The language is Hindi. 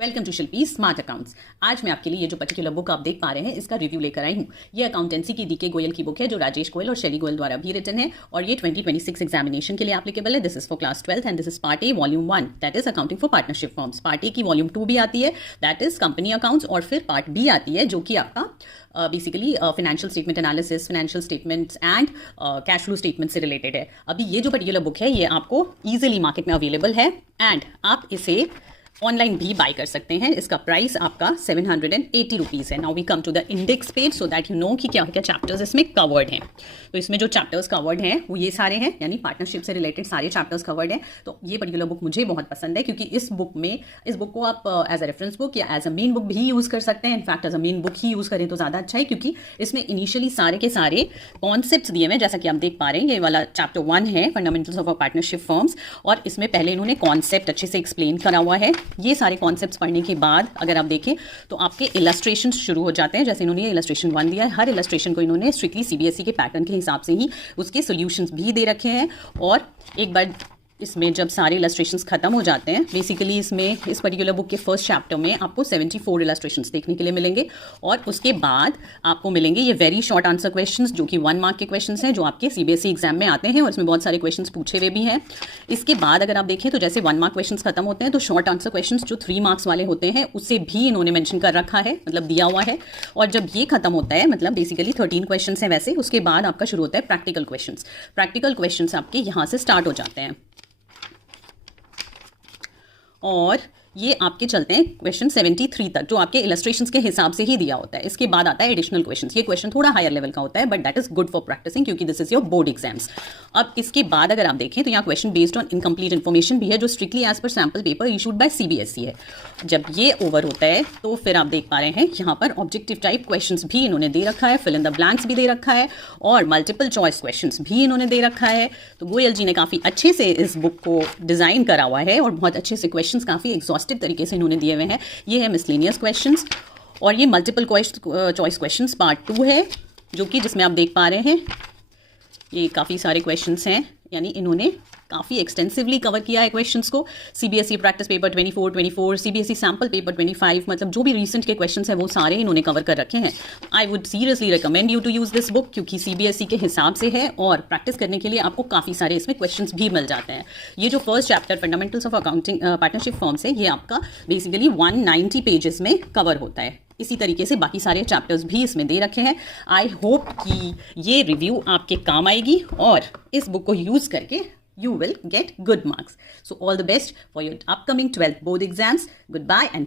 Welcome to Shilpi smart accounts. आज मैं आपके लिए ये जो पर्टिकुलर बुक आप देख पा रहे हैं इसका रिव्यू लेकर आई हूँ। ये अकाउंटेंसी की डीके गोयल की बुक है जो राजेश गोयल और शैली गोयल द्वारा भी रिटन है और ये 2026 एग्जामिनेशन के लिए एप्लीकेबल है। This is for class 12th and this is part A volume 1 that is accounting for partnership forms. Part A की वॉल्यूम 2 भी आती है दैट इज कंपनी अकाउंट्स और फिर पार्ट बी आती है जो कि आपका basically financial statement analysis, financial statements and cash flow statement से रिलेटेड है। अभी ये जो पर्टिकुलर बुक है ये आपको ईजिली मार्केट में अवेलेबल है एंड आप इसे ऑनलाइन भी बाय कर सकते हैं। इसका प्राइस आपका 780 रुपीज़ है। Now we come to the index page so that you know कि क्या क्या चैप्टर्स इसमें कवर्ड हैं। तो इसमें जो चैप्टर्स कवर्ड हैं वो ये सारे हैं, यानी पार्टनरशिप से रिलेटेड सारे चैप्टर्स कवर्ड हैं। तो ये पर्टिकुलर बुक मुझे बहुत पसंद है क्योंकि इस बुक को आप एज अ रेफरेंस बुक या एज अ मेन बुक भी यूज़ कर सकते हैं। In fact as a main book ही यूज़ करें तो ज़्यादा अच्छा है क्योंकि इसमें इनिशियली सारे के सारे कॉन्सेप्ट्स दिए हुए, जैसा कि आप देख पा रहे हैं। ये वाला चैप्टर 1 है fundamentals of a partnership firms और इसमें पहले इन्होंने कॉन्सेप्ट अच्छे से एक्सप्लेन करा हुआ है। ये सारे कॉन्सेप्ट पढ़ने के बाद अगर आप देखें तो आपके इलस्ट्रेशन शुरू हो जाते हैं। जैसे इन्होंने ये इलस्ट्रेशन 1 दिया है, हर इलस्ट्रेशन को इन्होंने स्ट्रिक्टली सीबीएसई के पैटर्न के हिसाब से ही उसके सॉल्यूशंस भी दे रखे हैं। और एक बार इसमें जब सारे इलस्ट्रेशंस खत्म हो जाते हैं, बेसिकली इसमें इस पर्टिकुलर बुक के फर्स्ट चैप्टर में आपको 74 इलस्ट्रेशंस देखने के लिए मिलेंगे और उसके बाद आपको मिलेंगे ये वेरी शॉर्ट आंसर क्वेश्चंस जो कि 1 मार्क के क्वेश्चंस हैं जो आपके सीबीएसई एग्जाम में आते हैं और इसमें बहुत सारे क्वेश्चंस पूछे हुए भी हैं। इसके बाद अगर आप देखें तो जैसे 1 मार्क क्वेश्चंस खत्म होते हैं तो शॉर्ट आंसर क्वेश्चंस जो 3 मार्क्स वाले होते हैं उसे भी इन्होंने मेंशन कर रखा है, मतलब दिया हुआ है। और जब ये खत्म होता है, मतलब बेसिकली 13 क्वेश्चंस हैं वैसे, उसके बाद आपका शुरू होता है प्रैक्टिकल क्वेश्चंस। प्रैक्टिकल क्वेश्चंस आपके यहाँ से स्टार्ट हो जाते हैं और ये आपके चलते हैं क्वेश्चन 73 तक जो आपके इलस्ट्रेशंस के हिसाब से ही दिया होता है। इसके बाद आता है एडिशनल क्वेश्चंस। ये क्वेश्चन थोड़ा हायर लेवल का होता है but that is good for practising क्योंकि this is your board exams. अब इसके बाद अगर आप देखें तो यहाँ question based on incomplete information भी है जो strictly as per sample paper issued by CBSE है। जब ये ओवर होता है तो फिर आप देख पा रहे हैं यहाँ पर ऑब्जेक्टिव टाइप क्वेश्चंस भी इन्होंने दे रखा है, फिल इन द ब्लैंक्स भी दे रखा है और मल्टीपल चॉइस क्वेश्चंस भी इन्होंने दे रखा है। तो गोयल जी ने काफ़ी अच्छे से इस बुक को डिज़ाइन करा हुआ है और बहुत अच्छे से क्वेश्चंस काफ़ी एग्जॉस्टिव तरीके से इन्होंने दिए हुए हैं। ये है मिसलेनियस क्वेश्चंस और ये मल्टीपल चॉइस क्वेश्चंस पार्ट 2 है जो कि जिसमें आप देख पा रहे हैं ये काफ़ी सारे क्वेश्चंस हैं, यानी इन्होंने काफ़ी एक्सटेंसिवली कवर किया है क्वेश्चंस को। CBSE practice paper 24, CBSE sample paper 25, मतलब जो भी रिसेंट के क्वेश्चंस हैं वो सारे इन्होंने कवर कर रखे हैं। I would seriously recommend you to use this book क्योंकि सीबीएसई के हिसाब से है और प्रैक्टिस करने के लिए आपको काफ़ी सारे इसमें क्वेश्चंस भी मिल जाते हैं। ये जो first chapter fundamentals of accounting partnership forms है ये आपका बेसिकली 190 पेजेस में कवर होता है। इसी तरीके से बाकी सारे चैप्टर्स भी इसमें दे रखे हैं। आई होप कि ये रिव्यू आपके काम आएगी और इस बुक को यूज़ करके you will get good marks. So all the best for your upcoming 12th board exams. Goodbye and